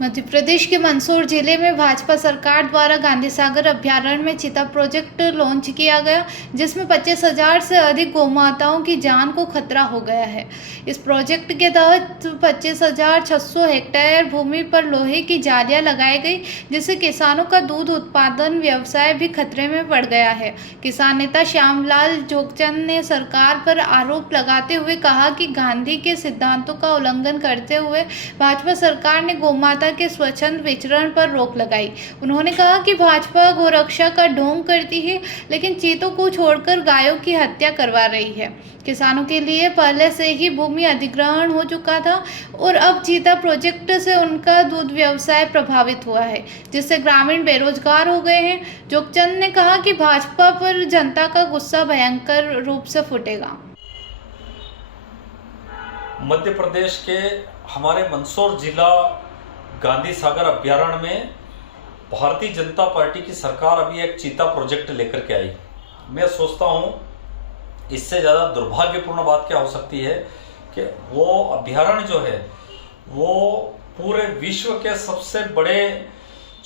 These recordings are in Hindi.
मध्य प्रदेश के मंदसौर जिले में भाजपा सरकार द्वारा गांधी सागर अभ्यारण्य में चीता प्रोजेक्ट लॉन्च किया गया, जिसमें 25,000 से अधिक गौमाताओं की जान को खतरा हो गया है। इस प्रोजेक्ट के तहत 25,600 हेक्टेयर भूमि पर लोहे की जालियां लगाई गई, जिससे किसानों का दूध उत्पादन व्यवसाय भी खतरे में पड़ गया है। किसान नेता श्यामलाल जोगचंद ने सरकार पर आरोप लगाते हुए कहा कि गांधी के सिद्धांतों का उल्लंघन करते हुए भाजपा सरकार ने गौमाता के स्वच्छंद विचरण पर रोक लगाई। उन्होंने कहा कि भाजपा गौरक्षा का ढोंग करती है, लेकिन चीतों को छोड़कर गायों की हत्या करवा रही है। किसानों के लिए पहले से ही भूमि अधिग्रहण हो चुका था और अब चीता प्रोजेक्ट से उनका दूध व्यवसाय प्रभावित हुआ है, जिससे ग्रामीण बेरोजगार हो गए हैं। जोगचंद ने कहा कि भाजपा पर जनता का गुस्सा भयंकर रूप से फूटेगा। मध्य प्रदेश के हमारे मंदसौर जिला गांधी सागर अभ्यारण्य में भारतीय जनता पार्टी की सरकार अभी एक चीता प्रोजेक्ट लेकर के आई। मैं सोचता हूँ इससे ज़्यादा दुर्भाग्यपूर्ण बात क्या हो सकती है कि वो अभ्यारण्य जो है वो पूरे विश्व के सबसे बड़े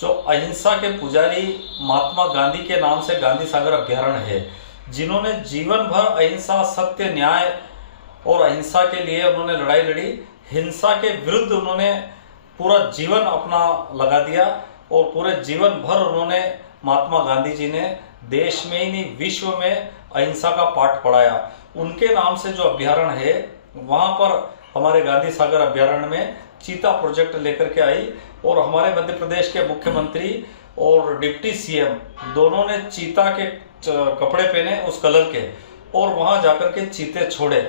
जो अहिंसा के पुजारी महात्मा गांधी के नाम से गांधी सागर अभ्यारण्य है, जिन्होंने जीवन भर अहिंसा, सत्य, न्याय और अहिंसा के लिए उन्होंने लड़ाई लड़ी। हिंसा के विरुद्ध उन्होंने पूरा जीवन अपना लगा दिया और पूरे जीवन भर उन्होंने महात्मा गांधी जी ने देश में ही नहीं विश्व में अहिंसा का पाठ पढ़ाया। उनके नाम से जो अभ्यारण्य है वहां पर हमारे गांधी सागर अभ्यारण्य में चीता प्रोजेक्ट लेकर के आई और हमारे मध्य प्रदेश के मुख्यमंत्री और डिप्टी सीएम दोनों ने चीता के कपड़े पहने उस कलर के और वहां जाकर के चीते छोड़े।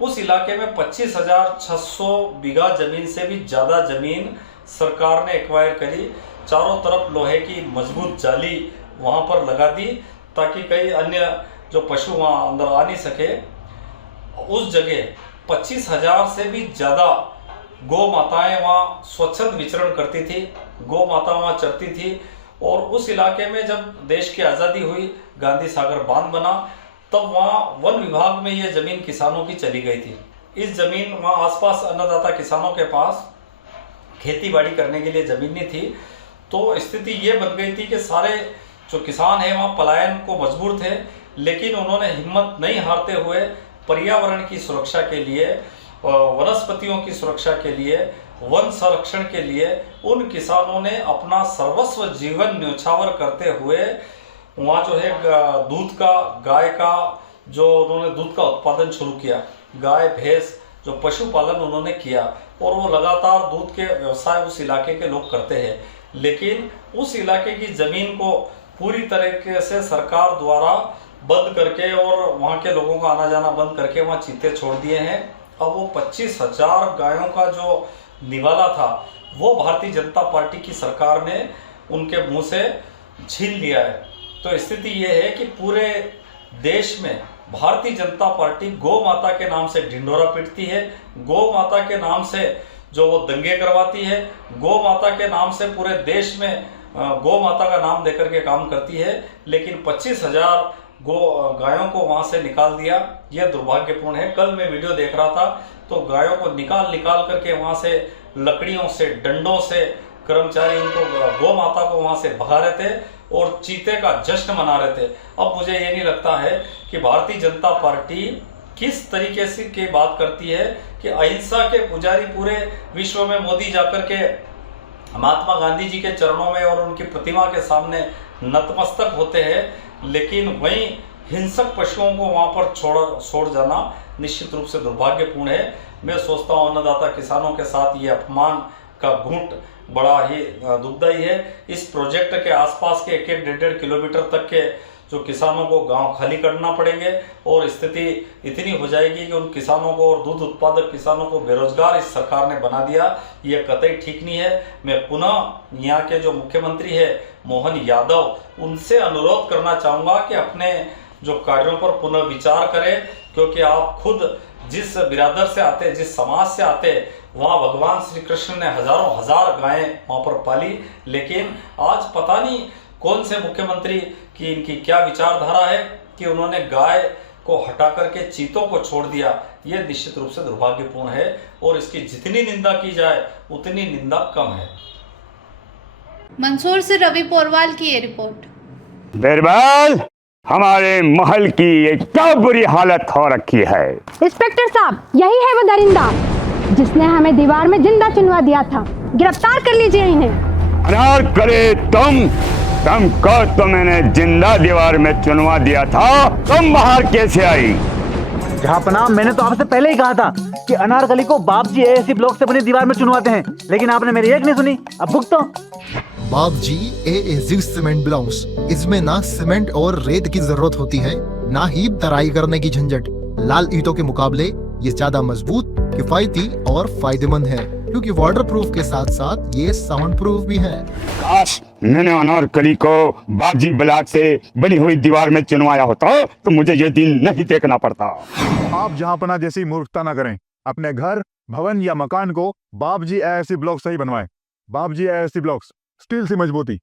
उस इलाके में 25,600 बीघा जमीन से भी ज़्यादा जमीन सरकार ने एक्वायर करी। चारों तरफ लोहे की मजबूत जाली वहाँ पर लगा दी ताकि कई अन्य जो पशु वहाँ अंदर आ नहीं सके। उस जगह 25,000 से भी ज़्यादा गौ माताएं वहाँ स्वच्छंद विचरण करती थी, गौ माता वहाँ चरती थी। और उस इलाके में जब देश की आज़ादी हुई, गांधी सागर बांध बना, तब वहाँ वन विभाग में ये जमीन किसानों की चली गई थी। इस जमीन वहाँ आसपास अन्नदाता किसानों के पास खेती बाड़ी करने के लिए जमीन नहीं थी। तो स्थिति ये बन गई थी कि सारे जो किसान हैं वहाँ पलायन को मजबूर थे, लेकिन उन्होंने हिम्मत नहीं हारते हुए पर्यावरण की सुरक्षा के लिए, वनस्पतियों की सुरक्षा के लिए, वन संरक्षण के लिए उन किसानों ने अपना सर्वस्व जीवन न्यौछावर करते हुए वहाँ जो है दूध का, गाय का जो उन्होंने दूध का उत्पादन शुरू किया, गाय भैंस जो पशुपालन उन्होंने किया और वो लगातार दूध के व्यवसाय उस इलाके के लोग करते हैं। लेकिन उस इलाके की ज़मीन को पूरी तरीके से सरकार द्वारा बंद करके और वहाँ के लोगों का आना जाना बंद करके वहाँ चीते छोड़ दिए हैं। अब वो 25,000 गायों का जो निवाला था वो भारतीय जनता पार्टी की सरकार ने उनके मुँह से छीन लिया है। तो स्थिति ये है कि पूरे देश में भारतीय जनता पार्टी गौ माता के नाम से ढिंढोरा पीटती है, गौ माता के नाम से जो वो दंगे करवाती है, गौ माता के नाम से पूरे देश में गौ माता का नाम देकर के काम करती है। लेकिन 25,000 गायों को वहां से निकाल दिया, यह दुर्भाग्यपूर्ण है। कल मैं वीडियो देख रहा था तो गायों को निकाल करके वहां से लकड़ियों से, डंडों से कर्मचारी उनको गौ माता को वहां से भगा रहे थे और चीते का जश्न मना रहे थे। अब मुझे ये नहीं लगता है कि भारतीय जनता पार्टी किस तरीके से की बात करती है कि अहिंसा के पुजारी पूरे विश्व में मोदी जाकर के महात्मा गांधी जी के चरणों में और उनकी प्रतिमा के सामने नतमस्तक होते हैं, लेकिन वहीं हिंसक पशुओं को वहां पर छोड़ जाना निश्चित रूप से दुर्भाग्यपूर्ण है। मैं सोचता हूँ अन्नदाता किसानों के साथ ये अपमान का घूंट बड़ा ही दुखदायी है। इस प्रोजेक्ट के आसपास के 1-1.5 किलोमीटर तक के जो किसानों को गांव खाली करना पड़ेंगे और स्थिति इतनी हो जाएगी कि उन किसानों को और दूध उत्पादक किसानों को बेरोजगार इस सरकार ने बना दिया। ये कतई ठीक नहीं है। मैं पुनः यहाँ के जो मुख्यमंत्री है मोहन यादव, उनसे अनुरोध करना चाहूँगा कि अपने जो कार्यों पर पुनः विचार करें, क्योंकि आप खुद जिस बिरादर से आते, जिस समाज से आते, वहाँ भगवान श्री कृष्ण ने हजारों हजार गायें वहाँ पर पाली। लेकिन आज पता नहीं कौन से मुख्यमंत्री की इनकी क्या विचारधारा है कि उन्होंने गाय को हटा करके चीतों को छोड़ दिया। ये निश्चित रूप से दुर्भाग्यपूर्ण है और इसकी जितनी निंदा की जाए उतनी निंदा कम है। मंदसौर से रवि पोरवाल की ये रिपोर्ट। बिरबल, हमारे महल की ये क्या बुरी हालत हो रखी है। इंस्पेक्टर साहब, यही है वो दरिंदा जिसने हमें दीवार में जिंदा चुनवा दिया था। गिरफ्तार कर लीजिए इन्हें। अनार करे तुमको तो मैंने जिंदा दीवार में चुनवा दिया था, तुम बाहर कैसे आई? जहांपनाह, मैंने तो आपसे पहले ही कहा था कि अनारकली को बाप जी एएसी ब्लॉक से बनी दीवार में चुनवाते हैं, लेकिन आपने मेरी एक नहीं सुनी। अब भुगतो। बाप जी एएसी सीमेंट ब्लॉक्स, इसमें ना सीमेंट और रेत की जरूरत होती है, ना ही तराई करने की झंझट। लाल ईंटों के मुकाबले ये ज्यादा मजबूत, किफायती और फायदेमंद है, क्योंकि वाटर प्रूफ के साथ साथ ये साउंड प्रूफ भी है। काश मैंने अनारकली को बाजी ब्लॉक से बनी हुई दीवार में चुनवाया होता तो मुझे ये दिन नहीं देखना पड़ता। आप जहांपनाह जैसी मूर्खता न करें। अपने घर, भवन या मकान को बाप जी एएसी ब्लॉक से ही बनवाएं। बाप जी एएसी ब्लॉक्स, स्टील से मजबूती।